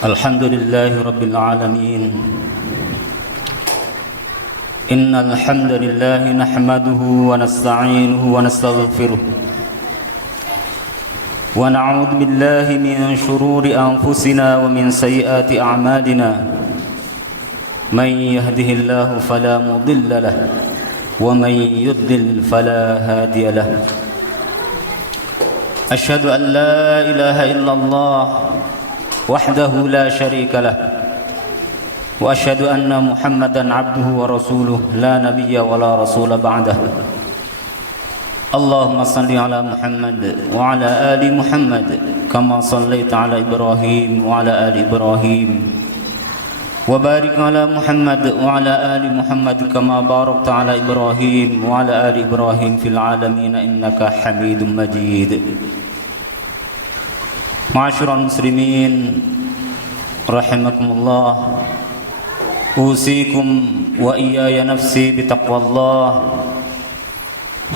Alhamdulillahi Rabbil Alamin. Innal hamdalillahi nahmaduhu wa nasta'inuhu wa nastaghfiruh wa na'udzu billahi min shururi anfusina wa min sayyiati a'malina. Man yahdihillahu fala mudilla lahu wa man yudlil fala hadiya lahu. Asyhadu an la ilaha illallah wahdahu la syarika lah wa asyhadu anna Muhammadan abduhu wa rasuluh la nabiyya wa la rasula ba'dah. Allahumma salli ala Muhammad wa ala ali Muhammad kama sallaita ala Ibrahim wa ala ali Ibrahim wa barik ala Muhammad wa ala ali Muhammad kama barakta ala Ibrahim wa ala ali Ibrahim fil alamin innaka Hamidum Majid. Ma'asyiral muslimin rahimakumullah, usikum wa iyaya nafsi bitaqwallah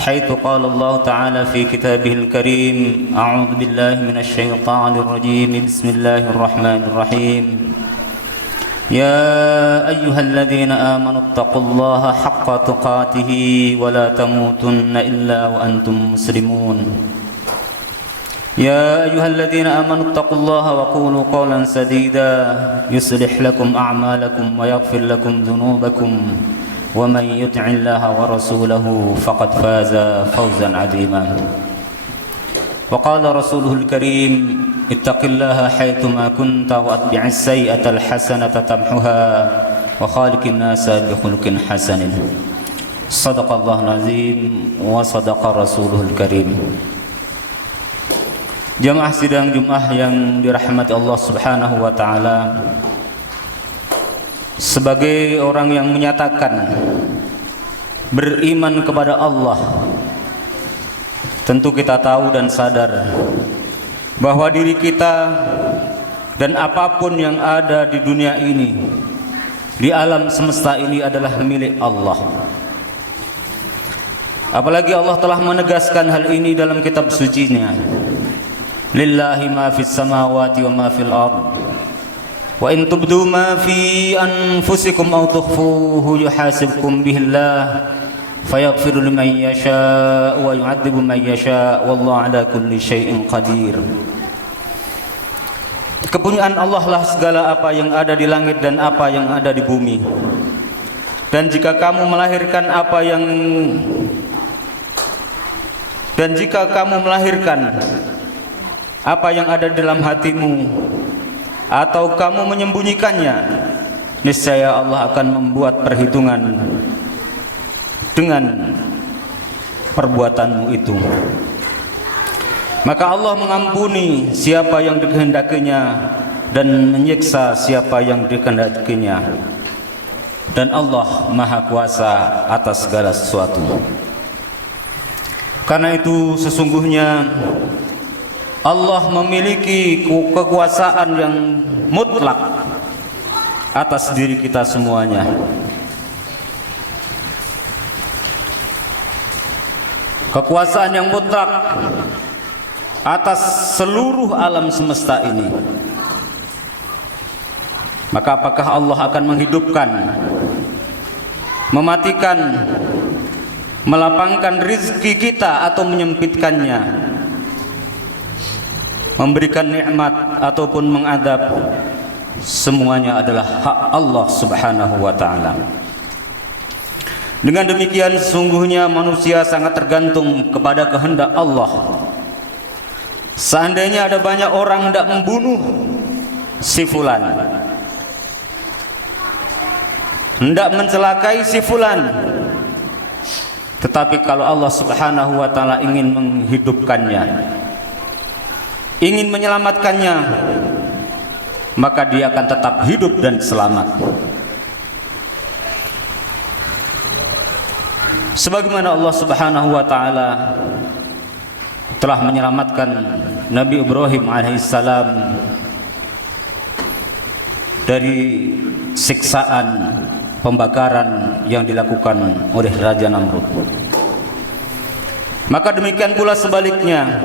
haitsu qala Allah ta'ala fi kitabihil karim. A'udzu billahi minasy syaithanir rajim. Bismillahirrahmanirrahim. Ya ayyuhalladzina amanu taqullaha haqqa tuqatih wa la tamutunna illa wa antum muslimun. يا أيها الذين آمنوا اتقوا الله وقولوا قولا سديدا يصلح لكم أعمالكم ويغفر لكم ذنوبكم ومن يطع الله ورسوله فقد فاز فوزا عظيما. وقال رسوله الكريم اتق الله حيثما كنت وأتبع السيئة الحسنة تمحها وخالق الناس بخلق حسن. صدق الله العظيم وصدق رسوله الكريم. Jamaah sidang Jumat yang dirahmati Allah Subhanahu wa taala, sebagai orang yang menyatakan beriman kepada Allah, tentu kita tahu dan sadar bahwa diri kita dan apapun yang ada di dunia ini, di alam semesta ini adalah milik Allah. Apalagi Allah telah menegaskan hal ini dalam kitab suci-Nya. Lillahi ma fis samawati wa ma fil ard wa in tubdu ma fi anfusikum aw tukhfuhu yuhasibkum bihi Allah fayaghfiru liman yasha wa yu'adzibu man yasha wallahu ala kulli syai'in qadir. Kepunyaan Allah lah segala apa yang ada di langit dan apa yang ada di bumi. Dan jika kamu melahirkan apa yang ada dalam hatimu atau kamu menyembunyikannya, niscaya Allah akan membuat perhitungan dengan perbuatanmu itu. Maka Allah mengampuni siapa yang dikehendakinya dan menyiksa siapa yang dikehendakinya. Dan Allah Maha Kuasa atas segala sesuatu. Karena itu sesungguhnya Allah memiliki kekuasaan yang mutlak atas diri kita semuanya. Kekuasaan yang mutlak atas seluruh alam semesta ini. Maka apakah Allah akan menghidupkan, mematikan, melapangkan rizki kita atau menyempitkannya, memberikan nikmat ataupun mengadab? Semuanya adalah hak Allah Subhanahu wa taala. Dengan demikian sesungguhnya manusia sangat tergantung kepada kehendak Allah. Seandainya ada banyak orang hendak membunuh si fulan, hendak mencelakai si fulan, tetapi kalau Allah Subhanahu wa taala ingin menghidupkannya, ingin menyelamatkannya, maka dia akan tetap hidup dan selamat. Sebagaimana Allah Subhanahu wa taala telah menyelamatkan Nabi Ibrahim alaihissalam dari siksaan pembakaran yang dilakukan oleh Raja Namrud. Maka demikian pula sebaliknya,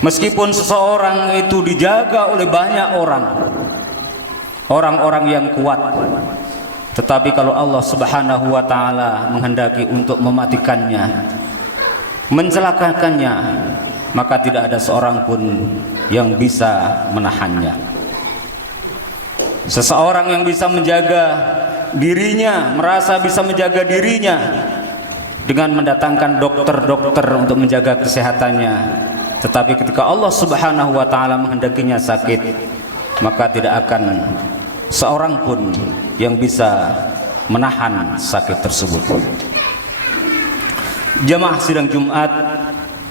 meskipun seseorang itu dijaga oleh banyak orang-orang yang kuat, tetapi kalau Allah Subhanahu wa taala menghendaki untuk mematikannya, mencelakakannya, maka tidak ada seorang pun yang bisa menahannya. Seseorang yang bisa menjaga dirinya, merasa bisa menjaga dirinya dengan mendatangkan dokter-dokter untuk menjaga kesehatannya, tetapi ketika Allah Subhanahu wa taala menghendakinya sakit, maka tidak akan seorang pun yang bisa menahan sakit tersebut. Jamaah sidang Jumat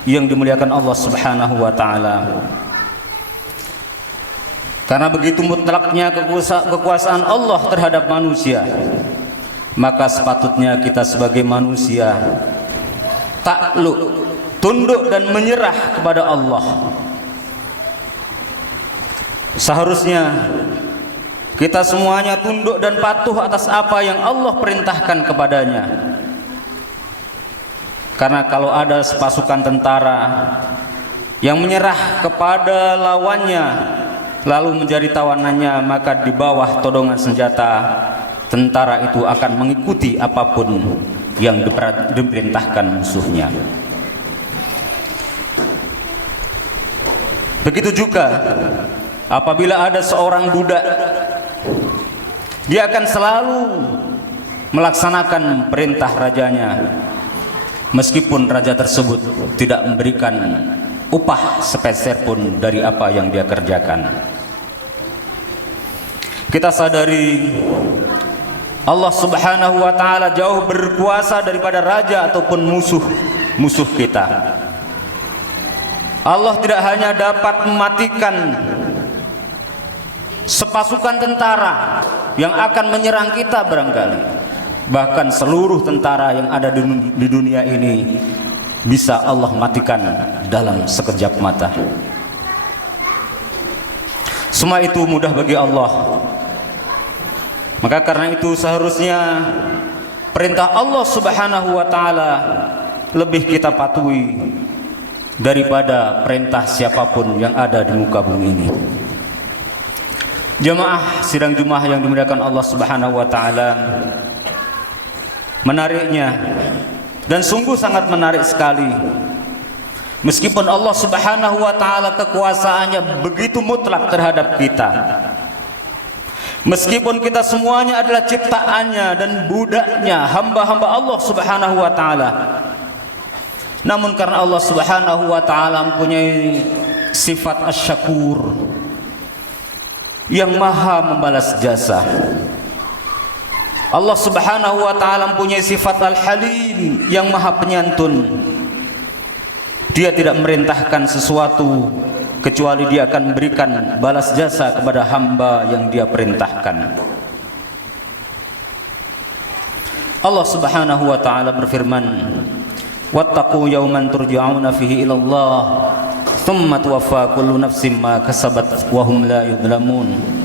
yang dimuliakan Allah Subhanahu wa taala, karena begitu mutlaknya kekuasaan Allah terhadap manusia, maka sepatutnya kita sebagai manusia takluk, tunduk dan menyerah kepada Allah. Seharusnya kita semuanya tunduk dan patuh atas apa yang Allah perintahkan kepadanya. Karena kalau ada pasukan tentara yang menyerah kepada lawannya lalu menjadi tawanannya, maka di bawah todongan senjata tentara itu akan mengikuti apapun yang diperintahkan musuhnya. Begitu juga apabila ada seorang budak, dia akan selalu melaksanakan perintah rajanya, meskipun raja tersebut tidak memberikan upah sepeser pun dari apa yang dia kerjakan. Kita sadari Allah Subhanahu wa taala jauh berkuasa daripada raja ataupun musuh kita. Allah tidak hanya dapat mematikan sepasukan tentara yang akan menyerang kita barangkali, bahkan seluruh tentara yang ada di dunia ini bisa Allah matikan dalam sekejap mata. Semua itu mudah bagi Allah. Maka karena itu seharusnya perintah Allah Subhanahu wa taala lebih kita patuhi daripada perintah siapapun yang ada di muka bumi ini. Jamaah sidang Jumat yang dimuliakan Allah Subhanahu wa taala, menariknya dan sungguh sangat menarik sekali, meskipun Allah Subhanahu wa taala kekuasaannya begitu mutlak terhadap kita, meskipun kita semuanya adalah ciptaannya dan budaknya, hamba-hamba Allah Subhanahu wa taala, namun karena Allah Subhanahu wa taala mempunyai sifat asy-syakur, yang maha membalas jasa. Allah Subhanahu wa taala mempunyai sifat Al-Halim, yang maha penyantun. Dia tidak merintahkan sesuatu kecuali dia akan memberikan balas jasa kepada hamba yang dia perintahkan. Allah Subhanahu wa taala berfirman, "Wattaqu yawman turja'una fihi ila Allah, thumma tuwaffa kullu nafsin ma kasabat wa hum la yudlamun."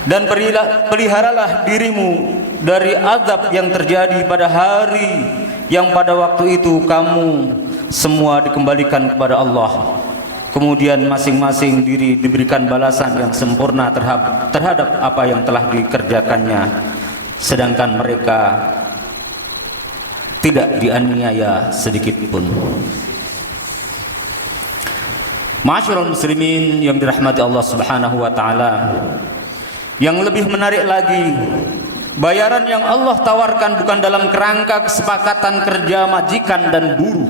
Dan peliharalah dirimu dari azab yang terjadi pada hari yang pada waktu itu kamu semua dikembalikan kepada Allah, kemudian masing-masing diri diberikan balasan yang sempurna terhadap apa yang telah dikerjakannya, sedangkan mereka tidak dianiaya sedikit pun. Ma'asyiral muslimin yang dirahmati Allah Subhanahu wa taala, yang lebih menarik lagi, bayaran yang Allah tawarkan bukan dalam kerangka kesepakatan kerja majikan dan buruh,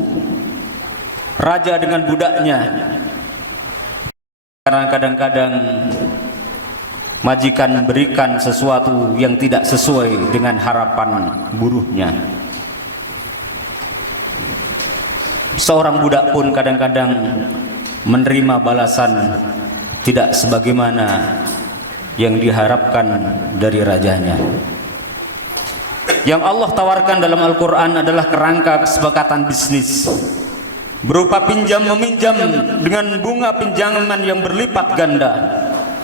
raja dengan budaknya. Karena kadang-kadang majikan memberikan sesuatu yang tidak sesuai dengan harapan buruhnya. Seorang budak pun kadang-kadang menerima balasan tidak sebagaimana yang diharapkan dari rajanya. yang Allah tawarkan dalam Al-Quran adalah kerangka kesepakatan bisnis berupa pinjam meminjam dengan bunga pinjaman yang berlipat ganda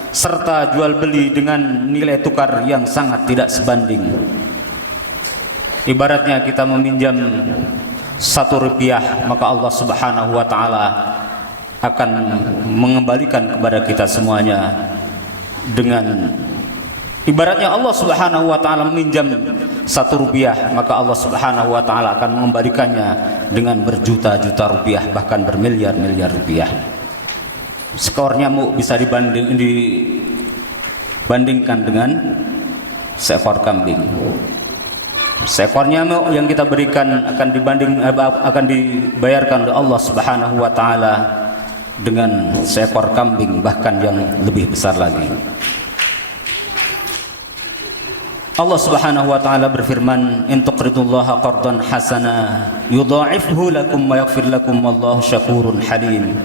serta jual beli dengan nilai tukar yang sangat tidak sebanding. Ibaratnya kita meminjam 1 rupiah, maka Allah Subhanahu wa taala akan mengembalikan kepada kita semuanya dengan ibaratnya Allah Subhanahu wa taala meminjam 1 rupiah, maka Allah Subhanahu wa taala akan mengembalikannya dengan berjuta-juta rupiah, bahkan bermiliar-miliar rupiah. Skornya bisa dibandingkan dengan seekor kambing. Seekornya yang kita berikan akan dibayarkan oleh Allah Subhanahu wa taala dengan seekor kambing, bahkan yang lebih besar lagi. Allah Subhanahu wa taala berfirman, "In tuqridullaha qardan hasana yudha'ifhu lakum wa yaghfir lakum wallahu syakurun halim."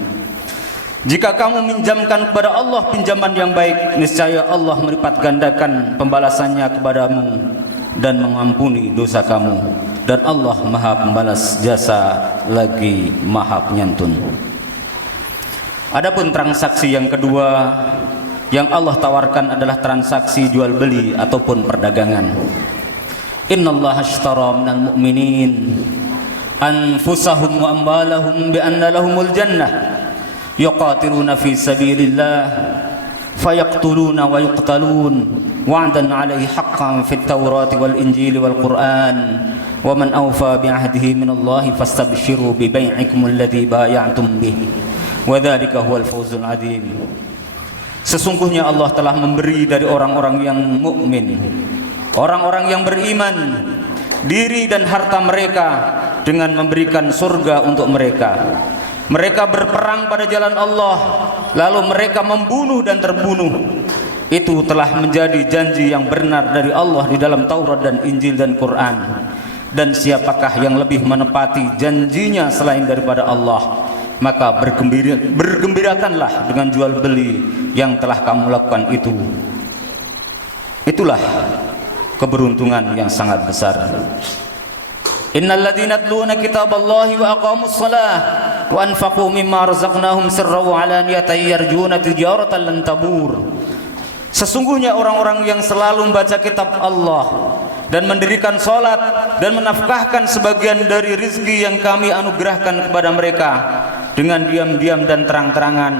Jika kamu minjamkan kepada Allah pinjaman yang baik, niscaya Allah melipat gandakan pembalasannya kepadamu dan mengampuni dosa kamu, dan Allah Maha Pembalas jasa lagi Maha Penyantun. Adapun transaksi yang kedua yang Allah tawarkan adalah transaksi jual beli ataupun perdagangan. Innallaha ashtara minal mu'minin anfusahum wa amwalahum bi anna lahumul jannah yuqatiluna fi sabilillah fayaqtuluna wa yuqtalun wa'dan 'alaihi haqqan fit tawrati wal injili wal qur'an wa man awfa bi 'ahdihi minallahi fastabshiru bi bai'ikum alladhi bay'atum bih wa dzalika huwal fawzul 'adzim. Sesungguhnya Allah telah memberi dari orang-orang yang mukmin, orang-orang yang beriman, diri dan harta mereka dengan memberikan surga untuk mereka. Mereka berperang pada jalan Allah, lalu mereka membunuh dan terbunuh. Itu telah menjadi janji yang benar dari Allah di dalam Taurat dan Injil dan Quran. Dan siapakah yang lebih menepati janjinya selain daripada Allah? Maka bergembirakanlah dengan jual beli yang telah kamu lakukan itu. Itulah keberuntungan yang sangat besar. Innal ladzina yatluna kitaballahi wa aqamus shalah wa anfaqu mimma razaqnahum sirran wa alaniyatan yarjuna tijaratan lan tabur. Sesungguhnya orang-orang yang selalu membaca kitab Allah dan mendirikan salat dan menafkahkan sebagian dari rizki yang kami anugerahkan kepada mereka dengan diam-diam dan terang-terangan,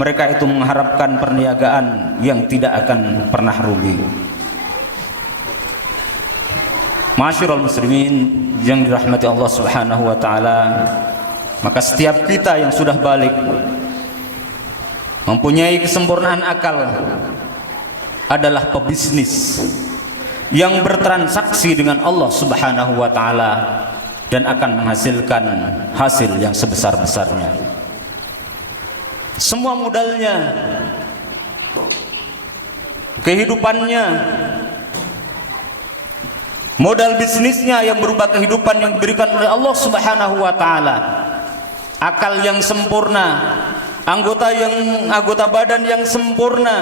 mereka itu mengharapkan perniagaan yang tidak akan pernah rugi. Ma'asyiral muslimin yang dirahmati Allah Subhanahu wa taala, maka setiap kita yang sudah balik mempunyai kesempurnaan akal adalah pebisnis yang bertransaksi dengan Allah Subhanahu wa taala dan akan menghasilkan hasil yang sebesar-besarnya. Semua modalnya, kehidupannya, modal bisnisnya yang berupa kehidupan yang diberikan oleh Allah Subhanahu wa taala, akal yang sempurna, anggota badan yang sempurna,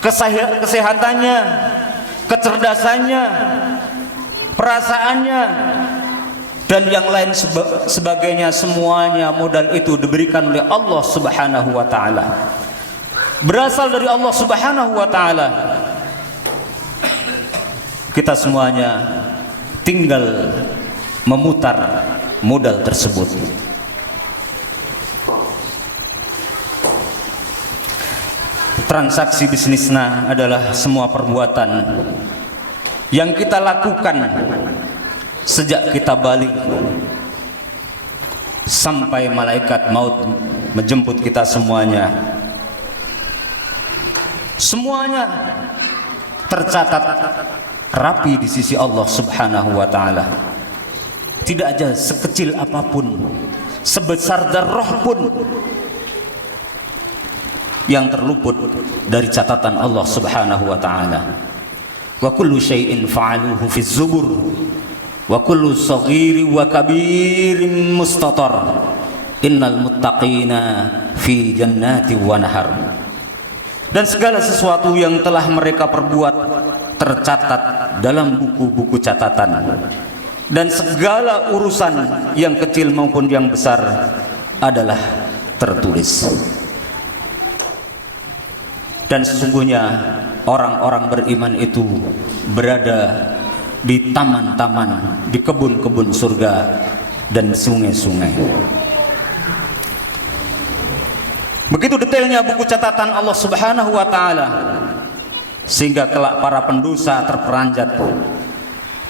kesehatannya, kecerdasannya, perasaannya, dan yang lain sebagainya, semuanya modal itu diberikan oleh Allah Subhanahu wa taala, berasal dari Allah Subhanahu wa taala. Kita semuanya tinggal memutar modal tersebut. Transaksi bisnisnya adalah semua perbuatan yang kita lakukan sejak kita balik sampai malaikat maut menjemput kita semuanya. Semuanya tercatat rapi di sisi Allah Subhanahu wa taala. Tidak aja sekecil apapun, sebesar darah pun yang terluput dari catatan Allah Subhanahu wa taala. Wa kullu syai'in fa'aluhu fi zubur wa kullu saghiri wa kabirin mustatar. Innal muttaqina fi jannati wa nahar. Dan segala sesuatu yang telah mereka perbuat tercatat dalam buku-buku catatan, dan segala urusan yang kecil maupun yang besar adalah tertulis. Dan sesungguhnya orang-orang beriman itu berada di taman-taman, di kebun-kebun surga dan sungai-sungai. Begitu detailnya buku catatan Allah Subhanahu wa taala, sehingga kelak para pendosa terperanjat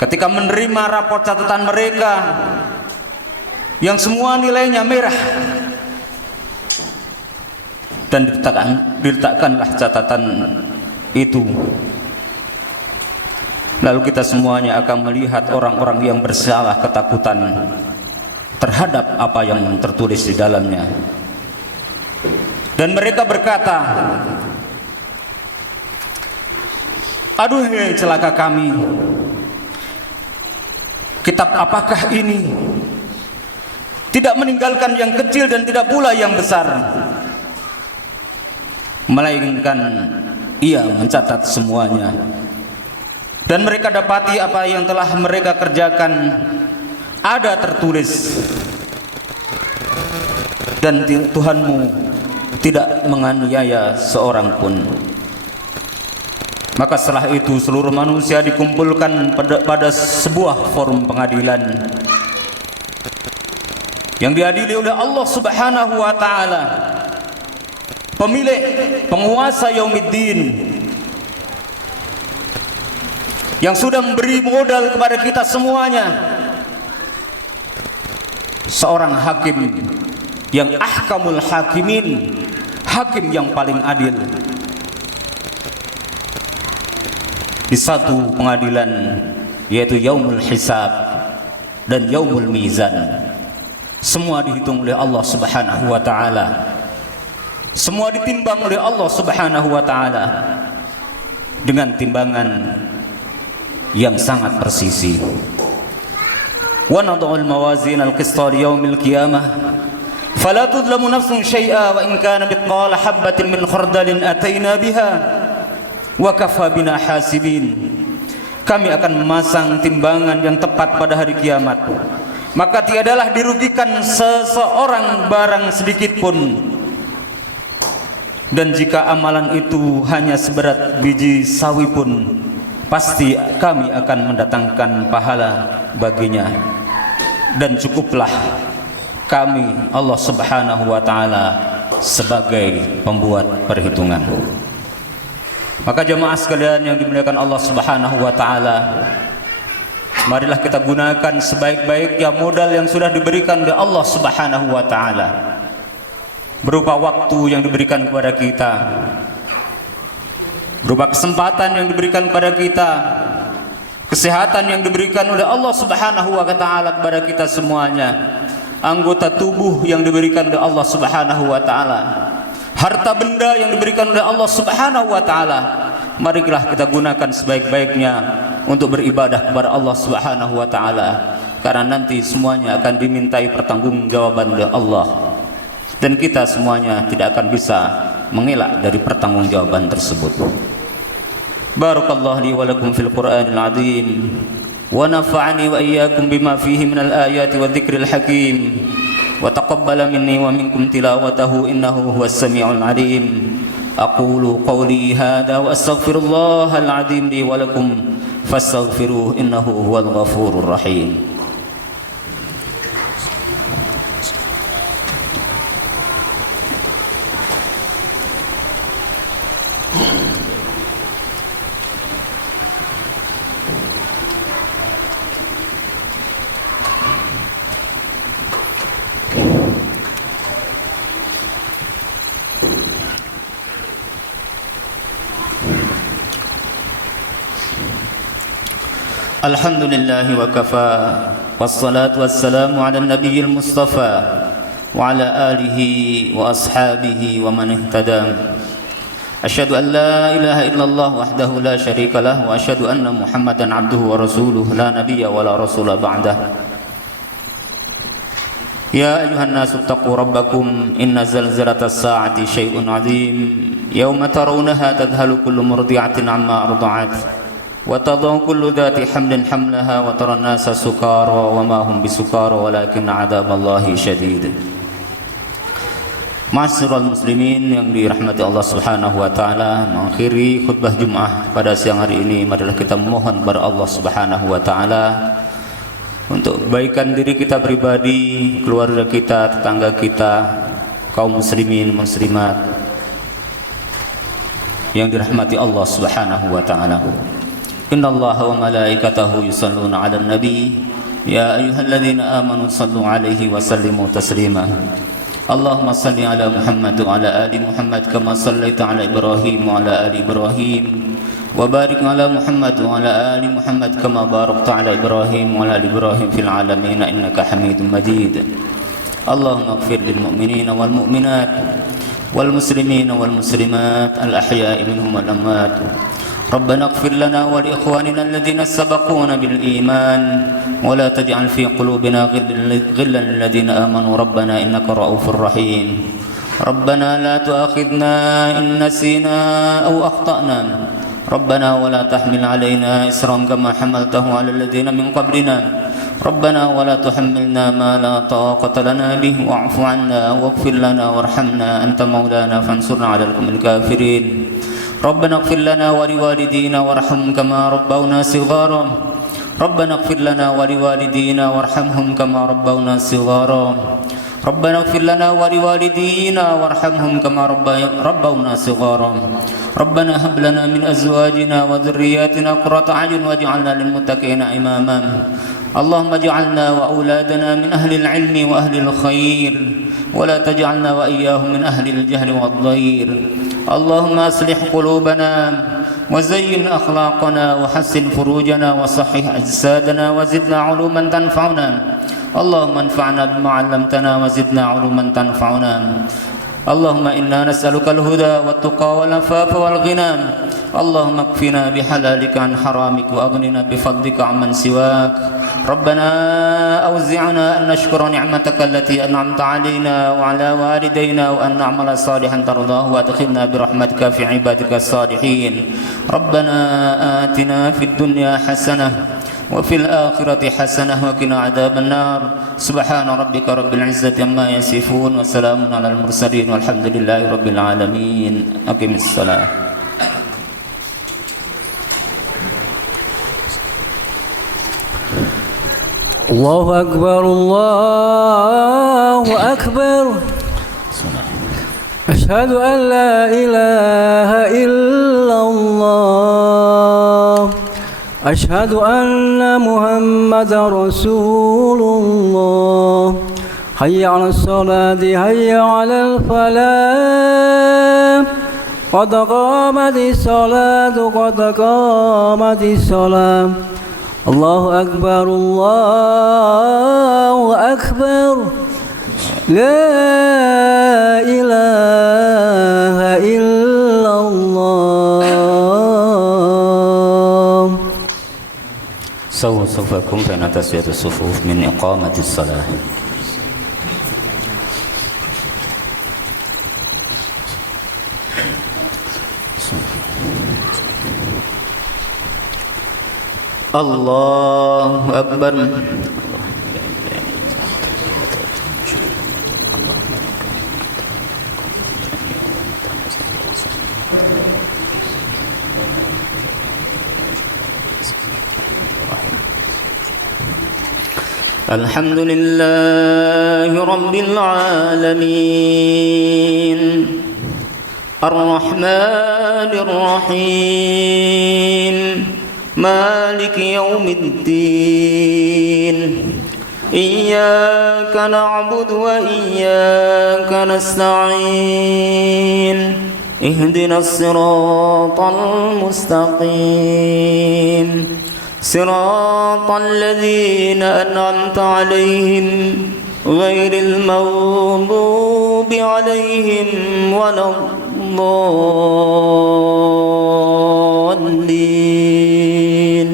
ketika menerima rapor catatan mereka yang semua nilainya merah, dan diletakkanlah catatan itu. Lalu kita semuanya akan melihat orang-orang yang bersalah ketakutan terhadap apa yang tertulis di dalamnya. Dan mereka berkata, "Aduhai celaka kami, kitab apakah ini? Tidak meninggalkan yang kecil dan tidak pula yang besar, melainkan ia mencatat semuanya. Dan mereka dapati apa yang telah mereka kerjakan ada tertulis. Dan Tuhanmu tidak menganiaya seorang pun." Maka setelah itu seluruh manusia dikumpulkan pada sebuah forum pengadilan yang diadili oleh Allah Subhanahu wa taala, pemilik, penguasa Yaumiddin, yang sudah memberi modal kepada kita semuanya, seorang hakim yang ahkamul hakimin, hakim yang paling adil, di satu pengadilan, yaitu yaumul hisab dan yaumul mizan. Semua dihitung oleh Allah Subhanahu wa taala, semua ditimbang oleh Allah Subhanahu wa taala dengan timbangan yang sangat presisi. Wa nad'ul mawazin al-qista li yaumil qiyamah fala tudlamu nafsun syai'a wa in kana mithqala habatin min khardalin ataina biha wa kafa bina hasibin. Kami akan memasang timbangan yang tepat pada hari kiamat, maka tiadalah dirugikan seseorang barang sedikit pun. Dan jika amalan itu hanya seberat biji sawi pun, pasti kami akan mendatangkan pahala baginya. Dan cukuplah kami, Allah Subhanahu wa taala, sebagai pembuat perhitungan. Maka jemaah sekalian yang dimuliakan Allah Subhanahu wa taala, marilah kita gunakan sebaik-baiknya modal yang sudah diberikan oleh Allah Subhanahu wa taala, berupa waktu yang diberikan kepada kita, berupa kesempatan yang diberikan kepada kita, kesehatan yang diberikan oleh Allah Subhanahu wa taala kepada kita semuanya, anggota tubuh yang diberikan oleh Allah Subhanahu wa taala, harta benda yang diberikan oleh Allah Subhanahu wa taala. Marilah kita gunakan sebaik-baiknya untuk beribadah kepada Allah Subhanahu wa taala, karena nanti semuanya akan dimintai pertanggungjawaban oleh Allah, dan kita semuanya tidak akan bisa mengelak dari pertanggungjawaban tersebut. Barakallahu li wa lakum fil Qur'anil azim, wa nafa'ani wa iyyakum bima fihi minal ayati wa dzikril hakim, wa taqabbala minni wa minkum tilawatahu innahu huwas samiul alim. Aqulu qawli hadha wa astaghfirullahal azim li wa lakum fastaghfiruhu innahu huwal ghafurur rahim. Alhamdulillah wa kafa, wassalatu wassalamu ala nabiyil mustafa wa ala alihi wa ashabihi wa man ihtada. Asyhadu an la ilaha illallah wahdahu la syarika lah, wa asyhadu anna Muhammadan abduhu wa rasuluh la nabiyya wa la rasula ba'dah. Ya ayuhan nasu taqu rabbakum inna zalzalatas sa'ati syai'un 'adzim yawma tarawunaha tadhalu kullu murdi'atin 'amma arda'at وتضع كل ذات حمل حملها وترى الناس سكارى وما هم بسكارى ولكن عذاب الله شديد. Ma'asyiral muslimin yang dirahmati Allah Subhanahu wa taala, mengakhiri khutbah Jumat pada siang hari ini marilah kita memohon kepada Allah Subhanahu wa taala untuk kebaikan diri kita pribadi, keluarga kita, tetangga kita, kaum muslimin muslimat yang dirahmati Allah Subhanahu wa taala. Innallaha wa malaikatahu yusalluna 'alan nabi ya ayyuhalladzina amanu sallu 'alaihi wa sallimu taslima. Allahumma salli 'ala Muhammad wa 'ala ali Muhammad kama sallaita 'ala Ibrahim wa 'ala ali Ibrahim wa barik 'ala Muhammad wa 'ala ali Muhammad kama barakta 'ala Ibrahim wa 'ala ali Ibrahim fil 'alamin innaka Hamidum Majid. Allahumma ighfir lil mu'minina wal mu'minat wal muslimina wal muslimat al ahya'i minhum wal amwat. ربنا اغفر لنا ولإخواننا الذين سبقونا بالإيمان ولا تجعل في قلوبنا غلا للذين آمنوا ربنا إنك رؤوف رحيم. ربنا لا تؤاخذنا إن نسينا أو أخطأنا ربنا ولا تحمل علينا إصرا كما حملته على الذين من قبلنا ربنا ولا تحملنا ما لا طاقة لنا به واعف عنا واغفر لنا وارحمنا أنت مولانا فانصرنا على القوم الكافرين. ربنا اغفر لنا ولوالدينا وارحمهم كما ربونا صغارا ربنا اغفر لنا ولوالدينا وارحمهم كما ربونا صغارا ربنا اغفر لنا ولوالدينا وارحمهم كما ربونا صغارا ربنا هب لنا من أزواجنا وذرياتنا قرة أعين واجعلنا للمتقين إماما. اللهم اجعلنا وأولادنا من أهل العلم وأهل الخير ولا تجعلنا وإياهم من أهل الجهل والضير. اللهم أصلح قلوبنا وزين أخلاقنا وحسن فروجنا وصحح أجسادنا وزدنا علوما تنفعنا. اللهم انفعنا بما علمتنا وزدنا علوما تنفعنا. اللهم إنا نسألك الهدى والتقى والعفاف والغنى. اللهم اكفنا بحلالك عن حرامك وأغننا بفضلك عمن سواك. ربنا أوزعنا أن نشكر نعمتك التي أنعمت علينا وعلى والدينا وأن نعمل صالحا ترضاه وأدخلنا برحمتك في عبادك الصالحين. ربنا آتنا في الدنيا حسنة وفي الآخرة حسنة وقنا عذاب النار. سبحان ربك رب العزة عما يصفون وسلام على المرسلين والحمد لله رب العالمين. أقم الصلاة. الله أكبر الله أكبر أشهد أن لا إله إلا الله أشهد أن محمد رسول الله حي على الصلاة حي على الفلاح قد قامت الصلاة قد قامت الصلاة. الله أكبر الله أكبر لا إله إلا الله. سووا صفوفكم فإن تسوية الصفوف من إقامة الصلاة. الله أكبر. الحمد لله رب العالمين الرحمن الرحيم مالك يوم الدين إياك نعبد وإياك نستعين اهدنا الصراط المستقيم صراط الذين أنعمت عليهم غير المغضوب عليهم ولا الضالين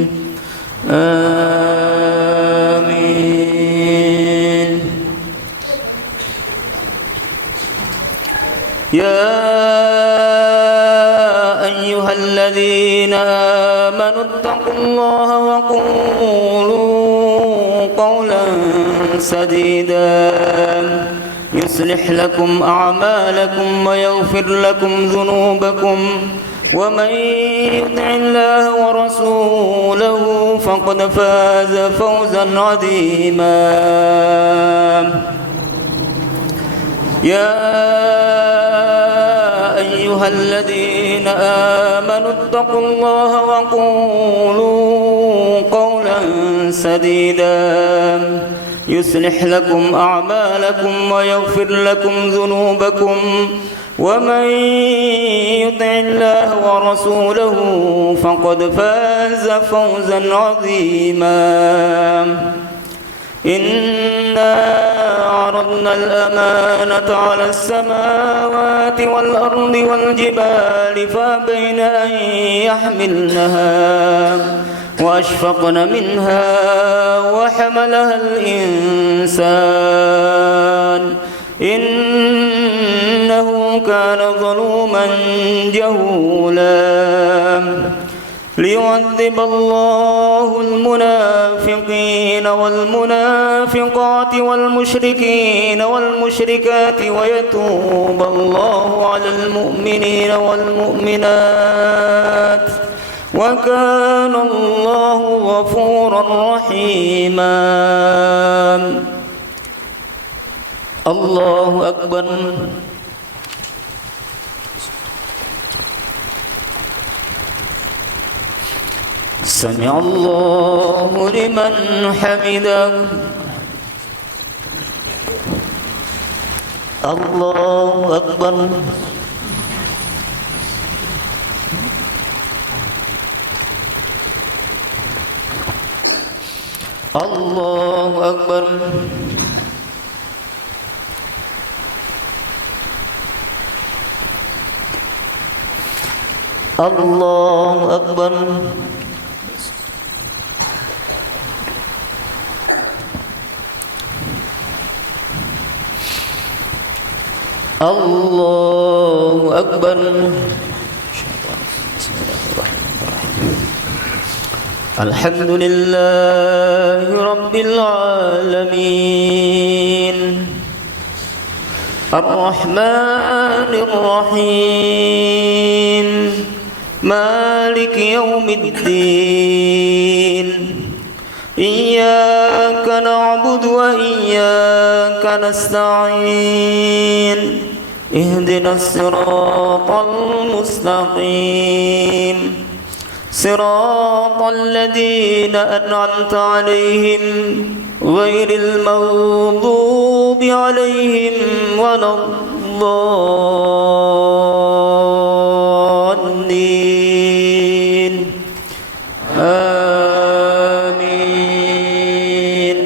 آمين. يا أيها الذين آمنوا آمنوا اتقوا الله وقولوا قولا سديدا يصلح لكم أعمالكم ويغفر لكم ذنوبكم ومن يطع الله ورسوله فقد فاز فوزا عظيما يا أيها الذين آمنوا اتقوا الله وقولوا قولا سديدا يصلح لكم أعمالكم ويغفر لكم ذنوبكم ومن يطع الله ورسوله فقد فاز فوزا عظيما إنا عرضنا الأمانة على السماوات والأرض والجبال فأبين أن يحملنها وأشفقن منها وحملها الإنسان إنه كان ظلوما جهولا ليعذب الله المنافقين والمنافقات والمشركين والمشركات ويتوب الله على المؤمنين والمؤمنات وكان الله غفورا رحيما الله أكبر سمع الله لمن حمده الله أكبر الله أكبر الله أكبر الله أكبر الحمد لله رب العالمين الرحمن الرحيم مالك يوم الدين إياك نعبد وإياك نستعين اهدنا الصراط المستقيم صراط الذين أنعمت عليهم غير المغضوب عليهم ولا الضالين آمين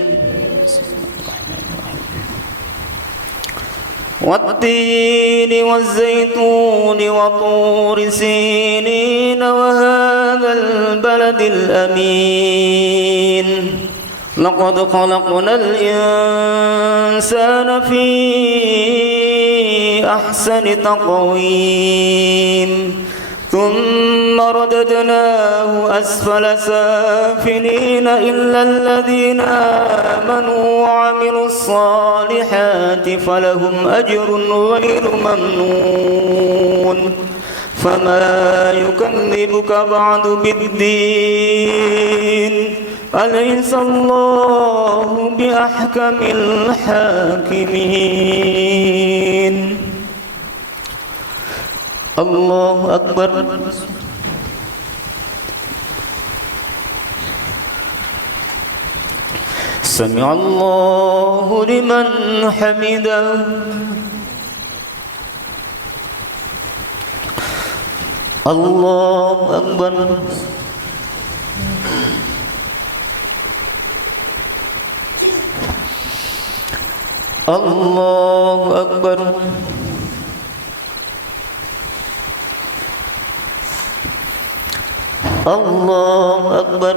والتين والزيتون وطور سينين وهذا البلد الأمين لقد خلقنا الإنسان في أحسن تقويم ثم رددناه أسفل سافلين إلا الذين آمنوا وعملوا الصالحات فلهم أجر غير ممنون فما يكذبك بعد بالدين أليس الله بأحكم الحاكمين الله أكبر سمع الله لمن حمده الله أكبر الله أكبر الله أكبر